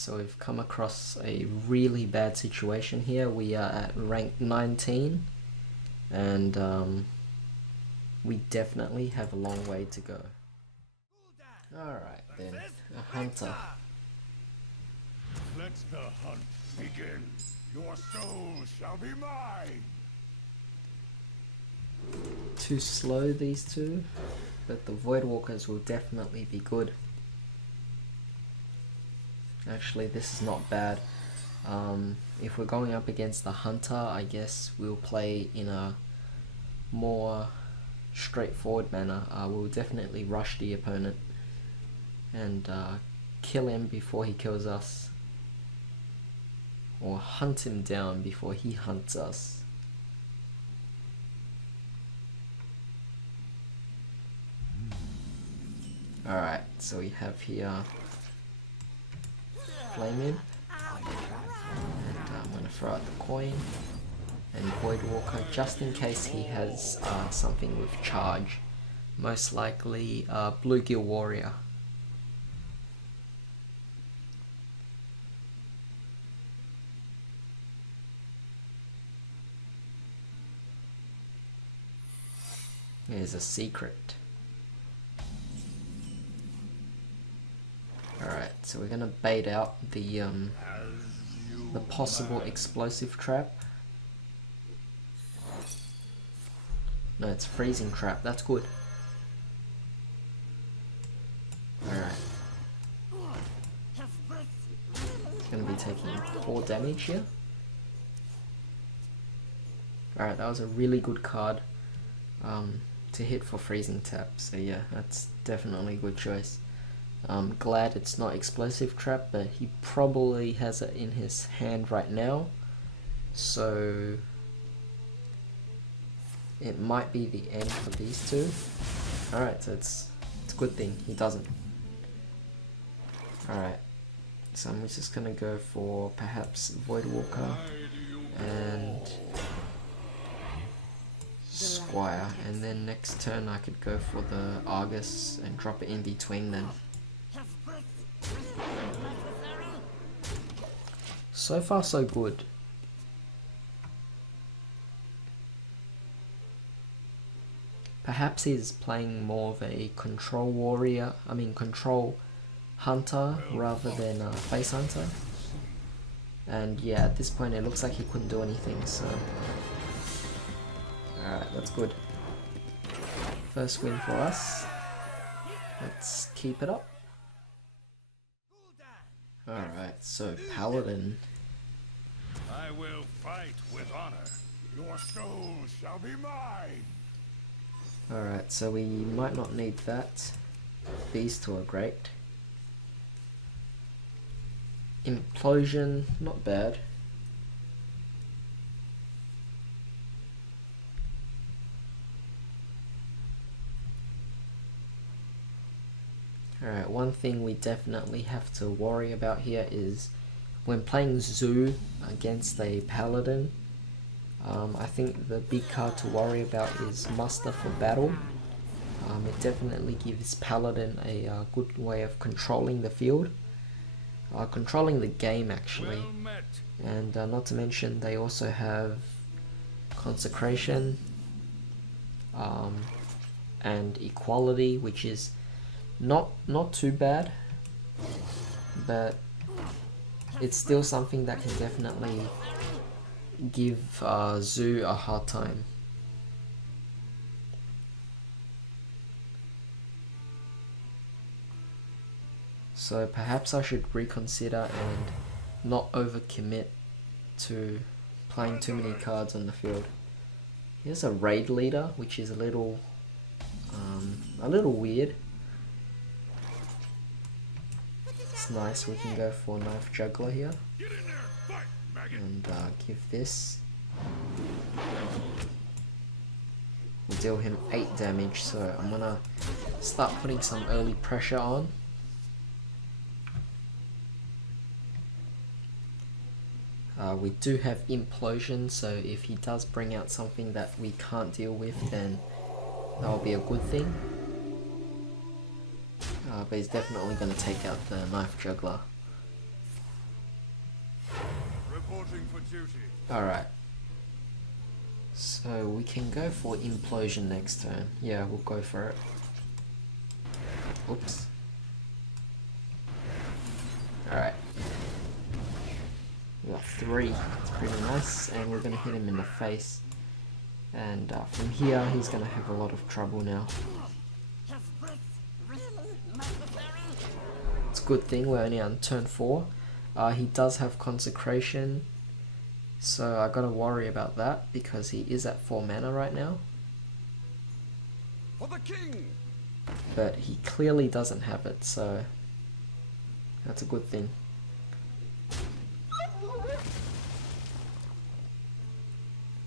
so we've come across a really bad situation here. We are at rank 19 and we definitely have a long way to go. Alright then, a hunter. Let the hunt begin. Your soul shall be mine. Too slow, these two, but the Voidwalkers will definitely be good. Actually, this is not bad. If we're going up against the hunter, I guess we'll play in a more straightforward manner. We'll definitely rush the opponent and kill him before he kills us, or hunt him down before he hunts us. Alright, so we have here Flame Imp, and I'm going to throw out the coin and Voidwalker just in case he has something with charge, most likely Bluegill Warrior. Here's a secret. Alright, so we're gonna bait out the possible explosive trap. No, it's freezing trap, that's good. Alright. Gonna be taking 4 damage here. Alright, that was a really good card to hit for freezing tap, so yeah, that's definitely a good choice. I'm glad it's not explosive trap, but he probably has it in his hand right now, so it might be the end for these two. Alright, so it's a good thing he doesn't. Alright, so I'm just gonna go for perhaps Voidwalker and Squire, and then next turn I could go for the Argus and drop it in between them. So far so good. Perhaps he's playing more of a control warrior, control hunter rather than face hunter. And yeah, at this point it looks like he couldn't do anything, so alright, that's good. First win for us. Let's keep it up. Alright, so Paladin. I will fight with honor. Your soul shall be mine. Alright, so we might not need that. These two are great. Implosion, not bad. Alright, one thing we definitely have to worry about here is when playing Zoo against a Paladin, I think the big card to worry about is Muster for Battle. It definitely gives Paladin a good way of controlling the field, controlling the game actually, and not to mention they also have Consecration and Equality, which is not too bad, but it's still something that can definitely give Zoo a hard time. So perhaps I should reconsider and not overcommit to playing too many cards on the field. Here's a Raid Leader, which is a little weird. It's nice, we can go for Knife Juggler here. And give this. We'll deal him 8 damage, so I'm gonna start putting some early pressure on. We do have Implosion, so if he does bring out something that we can't deal with, then that'll be a good thing. But he's definitely going to take out the Knife Juggler. reporting for duty. Alright. So we can go for Implosion next turn. Yeah, we'll go for it. Oops. Alright. We got 3. It's pretty nice. And we're going to hit him in the face. And from here, he's going to have a lot of trouble now. It's a good thing we're only on turn 4. He does have Consecration. So I gotta worry about that because he is at 4 mana right now. For the king. But he clearly doesn't have it, so that's a good thing.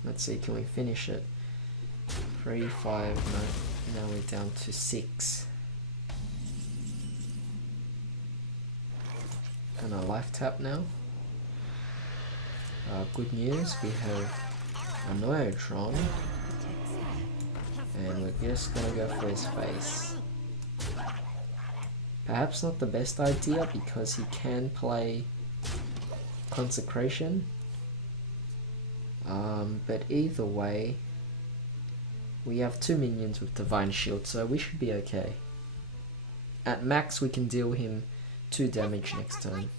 Let's see, can we finish it? 3, 5, no, now we're down to 6. Gonna life tap now. Good news, we have a Neutron, and we're just gonna go for his face. Perhaps not the best idea because he can play Consecration, but either way, we have 2 minions with Divine Shield, so we should be okay. At max we can deal him 2 damage next turn.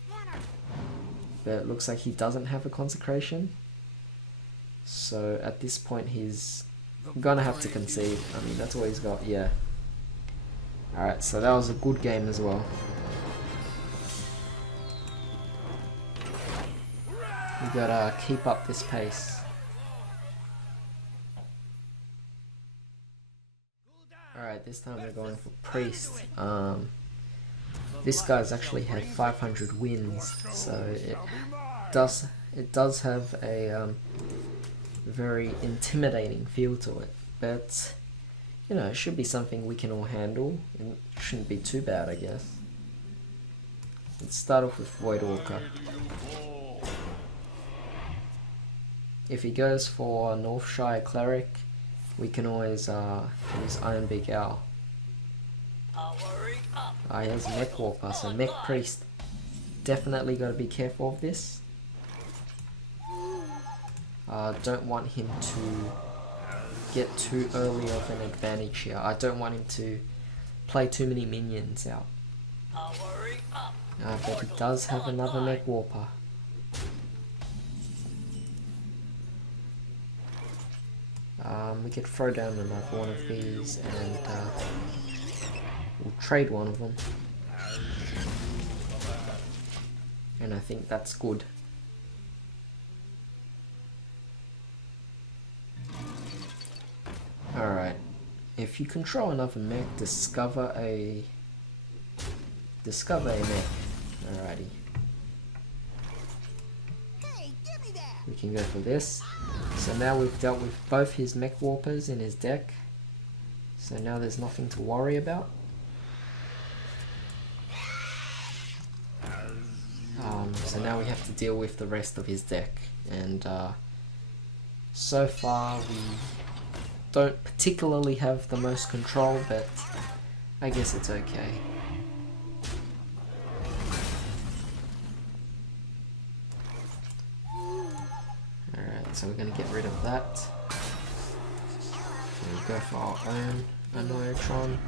But it looks like he doesn't have a Consecration. So at this point he's gonna have to concede. I mean, that's all he's got, yeah. Alright, so that was a good game as well. We gotta keep up this pace. Alright, this time we're going for Priest. This guy's actually had 500 wins, so it does have a very intimidating feel to it. But you know, it should be something we can all handle. It shouldn't be too bad, I guess. Let's start off with Voidwalker. If he goes for Northshire Cleric, we can always use Iron Big Owl. He has Mech Walker, so Mech Priest. Definitely got to be careful of this. Don't want him to get too early of an advantage here. I don't want him to play too many minions out. But he does have another Mech Warper. We could throw down another one of these and we'll trade one of them. And I think that's good. Alright. If you control another mech, discover a mech. Alrighty. We can go for this. So now we've dealt with both his mech warpers in his deck. So now there's nothing to worry about. So now we have to deal with the rest of his deck. And so far we don't particularly have the most control, but I guess it's okay. Alright, so we're going to get rid of that. So we go for our own Neutron.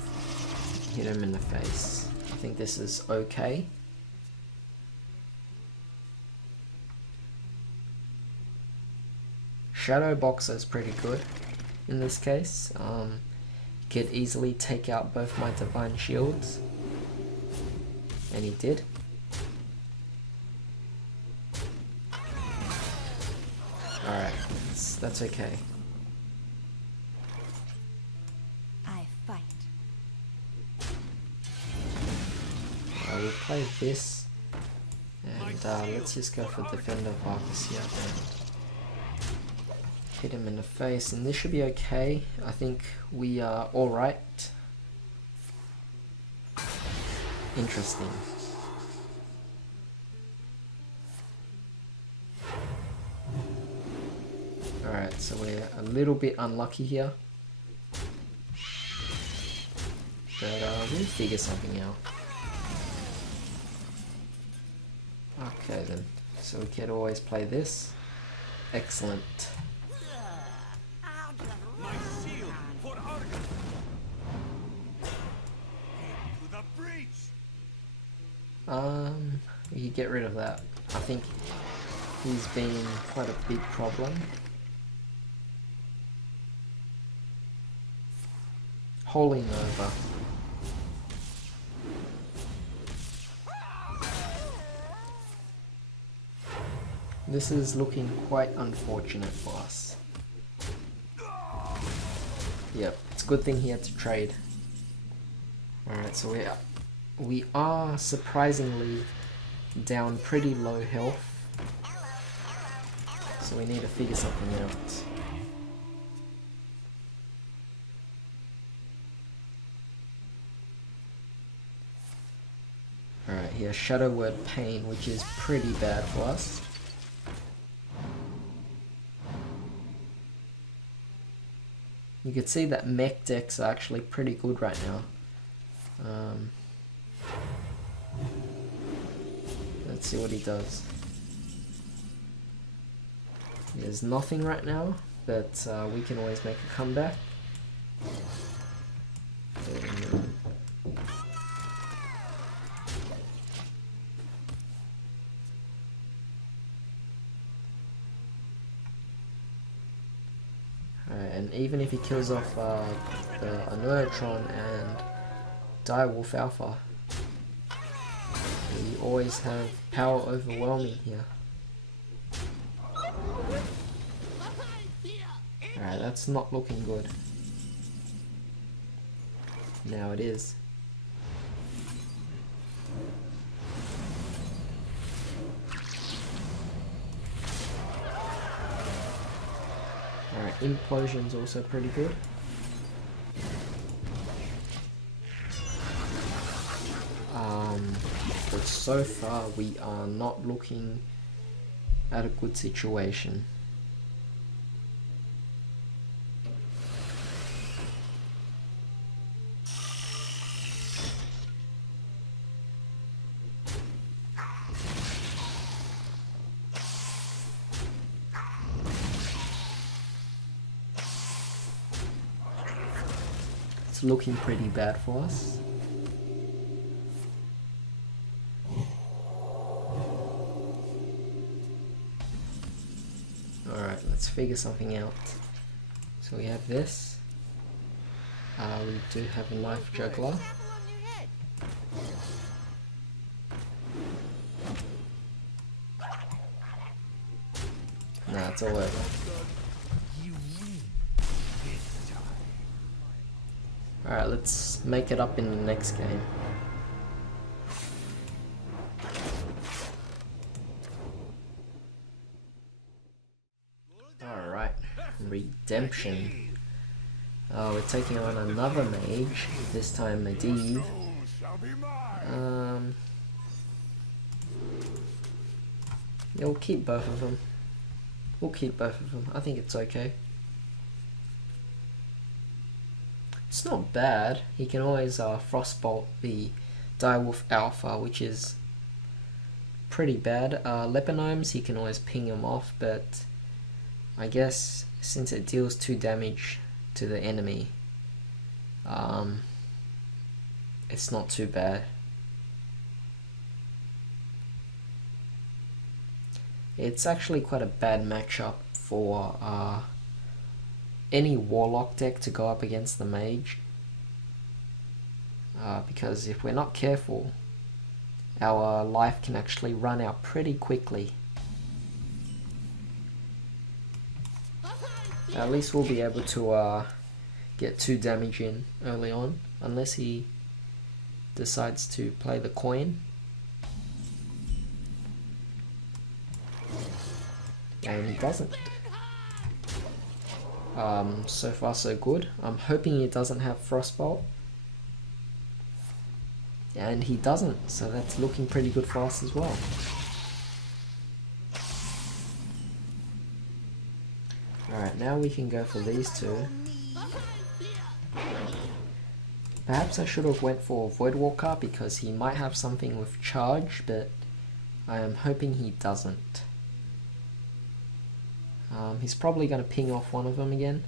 Hit him in the face. I think this is okay. Shadow Boxer is pretty good in this case. Could easily take out both my Divine Shields. And he did. Alright, that's okay. I fight. We'll play this. And let's just go for Defender Vargas here and hit him in the face. And this should be okay. I think we are alright. Interesting. Alright, so we're a little bit unlucky here. But we'll figure something out. Okay then. So we can always play this. Excellent. My shield for Argus. Into the breach. You get rid of that. I think he's been quite a big problem. Holding over. This is looking quite unfortunate for us. Yep, it's a good thing he had to trade. Alright, so we are surprisingly down pretty low health. So we need to figure something out. Alright, he has Shadow Word Pain, which is pretty bad for us. You can see that mech decks are actually pretty good right now. Let's see what he does. There's nothing right now, but we can always make a comeback. And even if he kills off the Aneurotron and Direwolf Alpha, we always have power overwhelming here. Alright, that's not looking good. Now it is. Alright, Implosion's also pretty good. But so far we are not looking at a good situation. It's looking pretty bad for us. Alright, let's figure something out. So we have this. We do have a Knife Juggler. Nah, it's all over. Alright, let's make it up in the next game. Alright, Redemption. We're taking on another Mage, this time Medivh. Yeah, we'll keep both of them. I think it's okay. It's not bad. He can always Frostbolt the Direwolf Alpha, which is pretty bad. Lepinomes, he can always ping him off, but I guess since it deals 2 damage to the enemy, it's not too bad. It's actually quite a bad matchup for any Warlock deck to go up against the Mage, because if we're not careful, our life can actually run out pretty quickly. At least we'll be able to get 2 damage in early on, unless he decides to play the coin. And he doesn't. So far so good. I'm hoping he doesn't have Frostbolt. And he doesn't, so that's looking pretty good for us as well. Alright, now we can go for these 2. Perhaps I should have went for Voidwalker because he might have something with charge, but I am hoping he doesn't. He's probably going to ping off one of them again,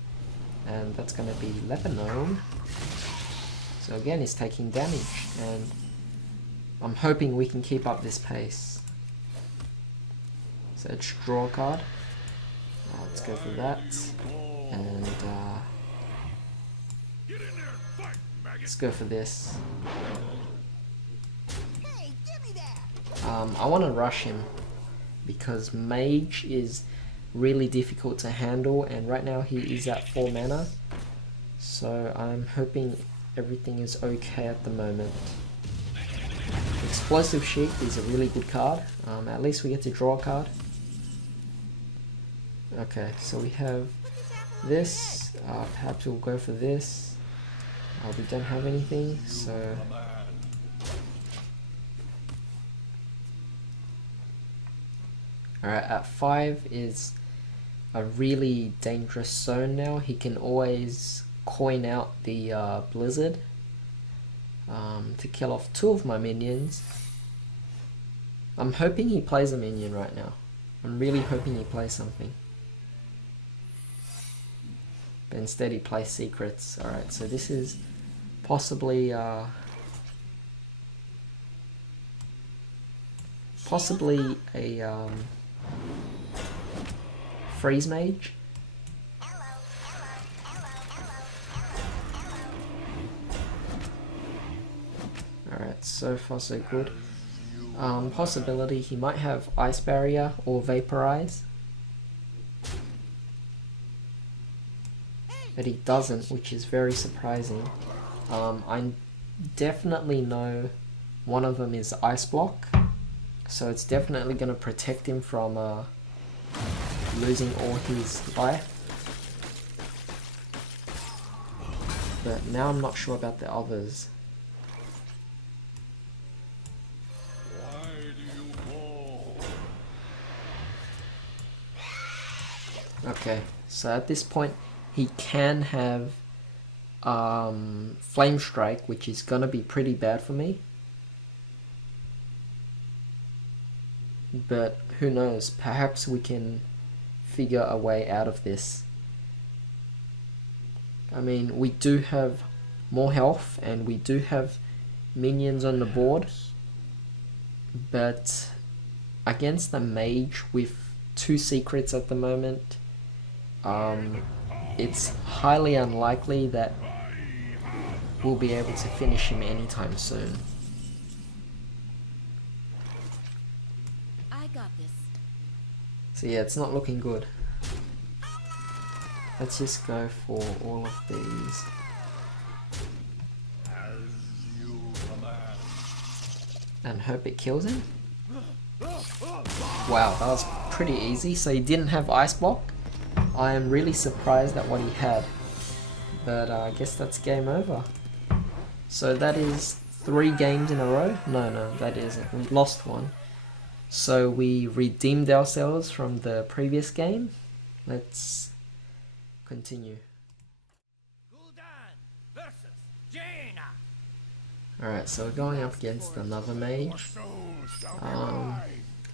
and that's going to be Lebanon. So again, he's taking damage, and I'm hoping we can keep up this pace. So let's draw a card. Let's go for that, and let's go for this. I want to rush him because Mage is really difficult to handle, and right now he is at 4 mana, so I'm hoping everything is okay at the moment. Explosive Sheep is a really good card. At least we get to draw a card. Okay, so we have this. Perhaps we'll go for this. We don't have anything, so alright, at 5 is a really dangerous zone now. He can always coin out the Blizzard to kill off 2 of my minions. I'm hoping he plays a minion right now. I'm really hoping he plays something. But instead he plays secrets. Alright, so this is possibly a freeze mage. Alright, so far so good. Possibility he might have Ice Barrier or Vaporize. But he doesn't, which is very surprising. I definitely know one of them is Ice Block, so it's definitely going to protect him from losing all his life. But now I'm not sure about the others. Okay, so at this point he can have Flame Strike, which is gonna be pretty bad for me. But who knows, perhaps we can figure a way out of this. I mean, we do have more health and we do have minions on the board, but against the Mage with 2 secrets at the moment, it's highly unlikely that we'll be able to finish him anytime soon. I got this. So yeah, it's not looking good. Let's just go for all of these. And hope it kills him. Wow, that was pretty easy. So he didn't have Ice Block. I am really surprised at what he had. But I guess that's game over. So that is 3 games in a row. No, that isn't. We lost one. So we redeemed ourselves from the previous game. Let's continue. Alright, so we're going up against another Mage.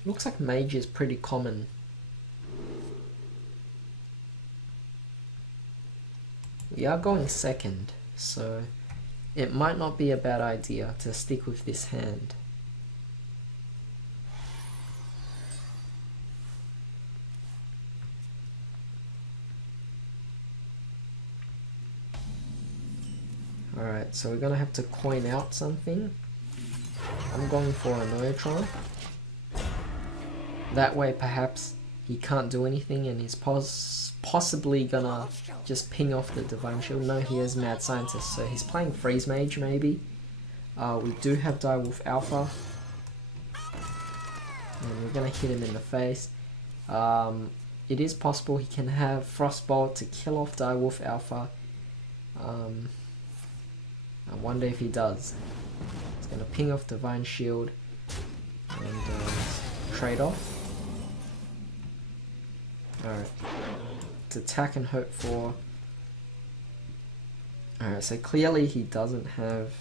Looks like Mage is pretty common. We are going second, so it might not be a bad idea to stick with this hand. Alright, so we're gonna have to coin out something. I'm going for a Neutron. That way perhaps he can't do anything and he's possibly gonna just ping off the Divine Shield. No, he has Mad Scientist, so he's playing Freeze Mage maybe. We do have Direwolf Alpha. And we're gonna hit him in the face. It is possible he can have Frostbolt to kill off Direwolf Alpha. I wonder if he does. He's gonna ping off Divine Shield and trade off. Alright. To attack and hope for. Alright, so clearly he doesn't have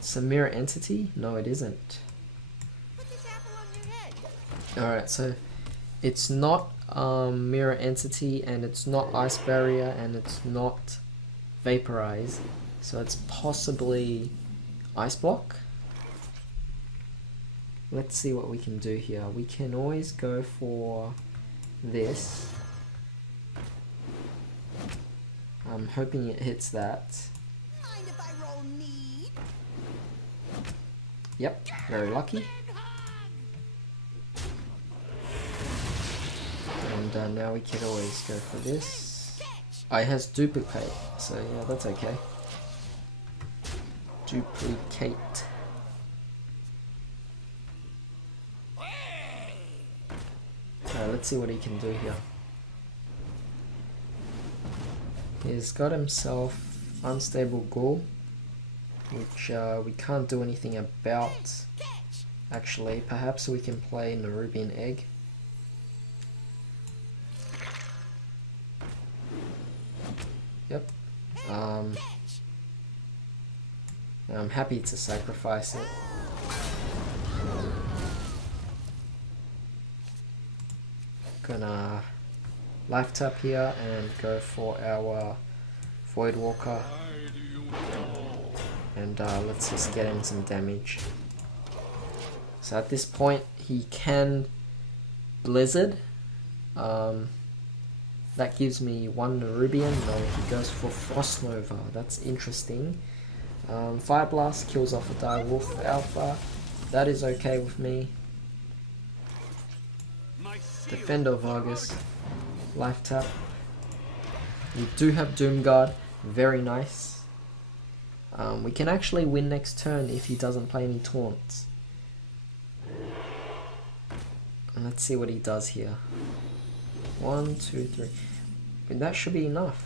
some Mirror Entity. No, it isn't. Alright, so it's not mirror entity, and it's not ice barrier, and it's not vaporize, so it's possibly ice block. Let's see what we can do here. We can always go for this. I'm hoping it hits that. Mind if I roll need? Yep, very lucky. And now we can always go for this. Oh, it has duplicate, so yeah, that's okay. Duplicate. Alright, let's see what he can do here. He's got himself Unstable Ghoul, which we can't do anything about. Actually, perhaps we can play Nerubian Egg. Yep. I'm happy to sacrifice it. Gonna life tap here and go for our Void Walker. And let's just get him some damage. So at this point he can Blizzard. That gives me one Nerubian. No, he goes for Frost Nova. That's interesting. Fire Blast kills off a Dire Wolf Alpha. That is okay with me. Defender Vargas. Life tap. We do have Doomguard. Very nice. We can actually win next turn if he doesn't play any taunts. And let's see what he does here. 1, 2, 3. But that should be enough.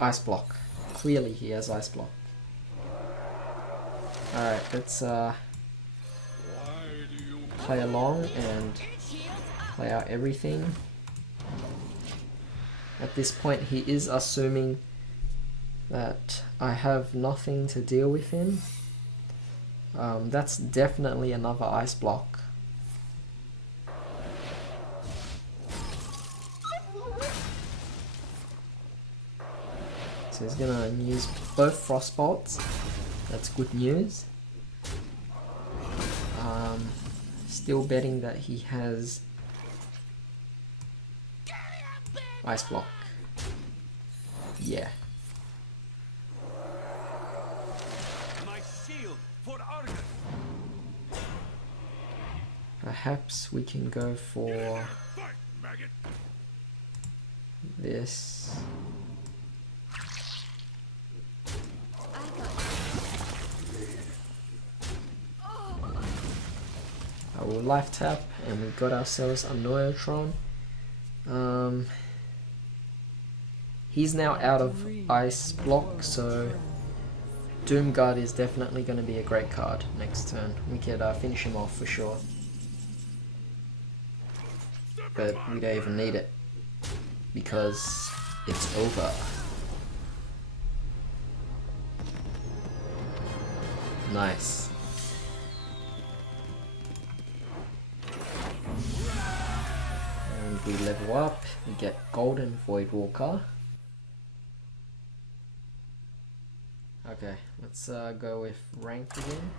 Ice block. Clearly he has ice block. Alright, let's play along and play out everything. At this point he is assuming that I have nothing to deal with him. That's definitely another ice block. So he's gonna use both Frostbolts. That's good news. Still betting that he has ice block. Yeah. Perhaps we can go for this. I will life tap, and we got ourselves a Neutron. He's now out of ice block, so Doomguard is definitely going to be a great card next turn. We could finish him off for sure. But we don't even need it, because it's over. Nice. And we level up, we get Golden Void Walker. Okay, let's go with ranked again.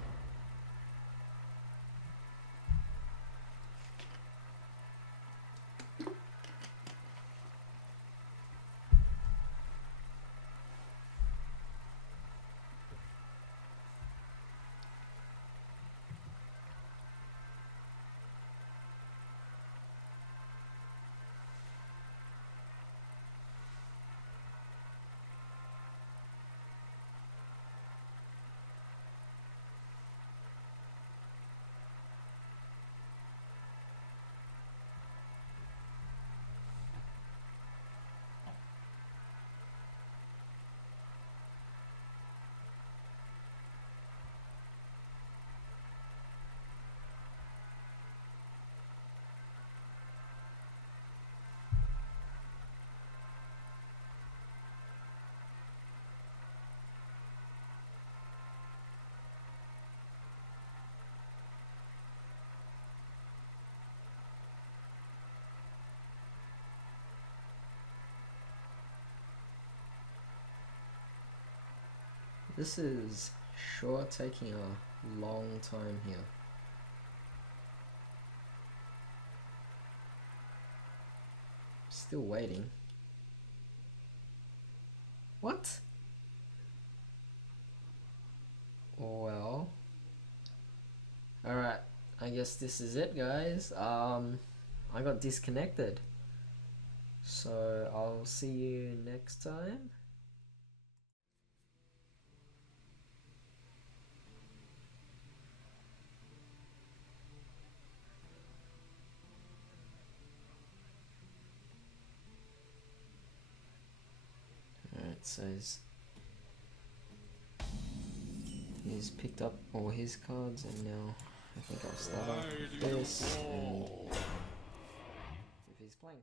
This is sure taking a long time here. Still waiting. What? Well, alright, I guess this is it, guys. I got disconnected, so I'll see you next time. Alright, so he's picked up all his cards, and now I think I'll start off with this, and if he's playing